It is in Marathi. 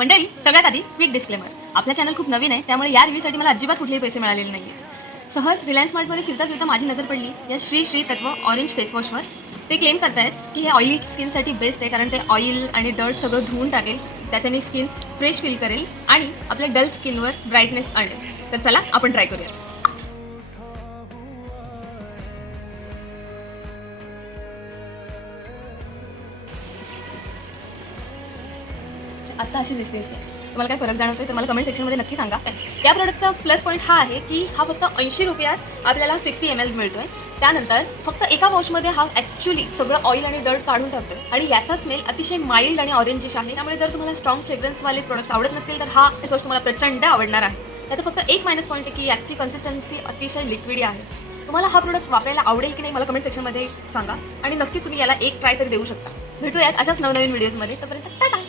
मंडळी, सगळ्यात आधी क्विक डिस्क्लेमर. आपला चॅनल खूप नवीन आहे, त्यामुळे या रिव्ह्यूसाठी मला अजिबात कुठलेही पैसे मिळालेले नाही. सहज रिलायन्स मार्टमध्ये फिरता फिरता माझी नजर पडली या श्री श्री तत्व ऑरेंज फेस वॉशवर. ते क्लेम करतायत की हे ऑइली स्किनसाठी बेस्ट आहे, कारण ते ऑइल आणि डर्ट सगळं धुवून टाकेल, त्याच्याने स्किन फ्रेश फील करेल आणि आपल्या डल स्किनवर ब्राईटनेस आणेल. तर चला आपण ट्राय करूया. आता अशी दिसतेस का? तुम्हाला काय फरक जाणवतोय तर मला कमेंट सेक्शनमध्ये नक्की सांगा. या प्रोडक्टचा प्लस पॉईंट हा आहे की हा फक्त 80 रुपयात आपल्याला 60 ml मिळतोय. त्यानंतर फक्त एका वॉशमध्ये हा ॲक्च्युली सगळं ऑइल आणि डर्ट काढून टाकतोय आणि याचा स्मेल अतिशय माइल्ड आणि ऑरेंजिश आहे. त्यामुळे जर तुम्हाला स्ट्रॉंग फ्रेग्रन्सवाले प्रोडक्ट्स आवडत नसतील तर हा फेस वॉश तुम्हाला प्रचंड आवडणार आहे. त्याचा फक्त एक मायनस पॉईंट आहे की याची कन्सिस्टन्सी अतिशय लिक्विडी आहे. तुम्हाला हा प्रोडक्ट वापरायला आवडेल की नाही मला कमेंट सेक्शनमध्ये सांगा आणि नक्कीच तुम्ही याला एक ट्राय तरी देऊ शकता. भेटूयात अशाच नवनवीन व्हिडिओजमध्ये. तोपर्यंत टाटा.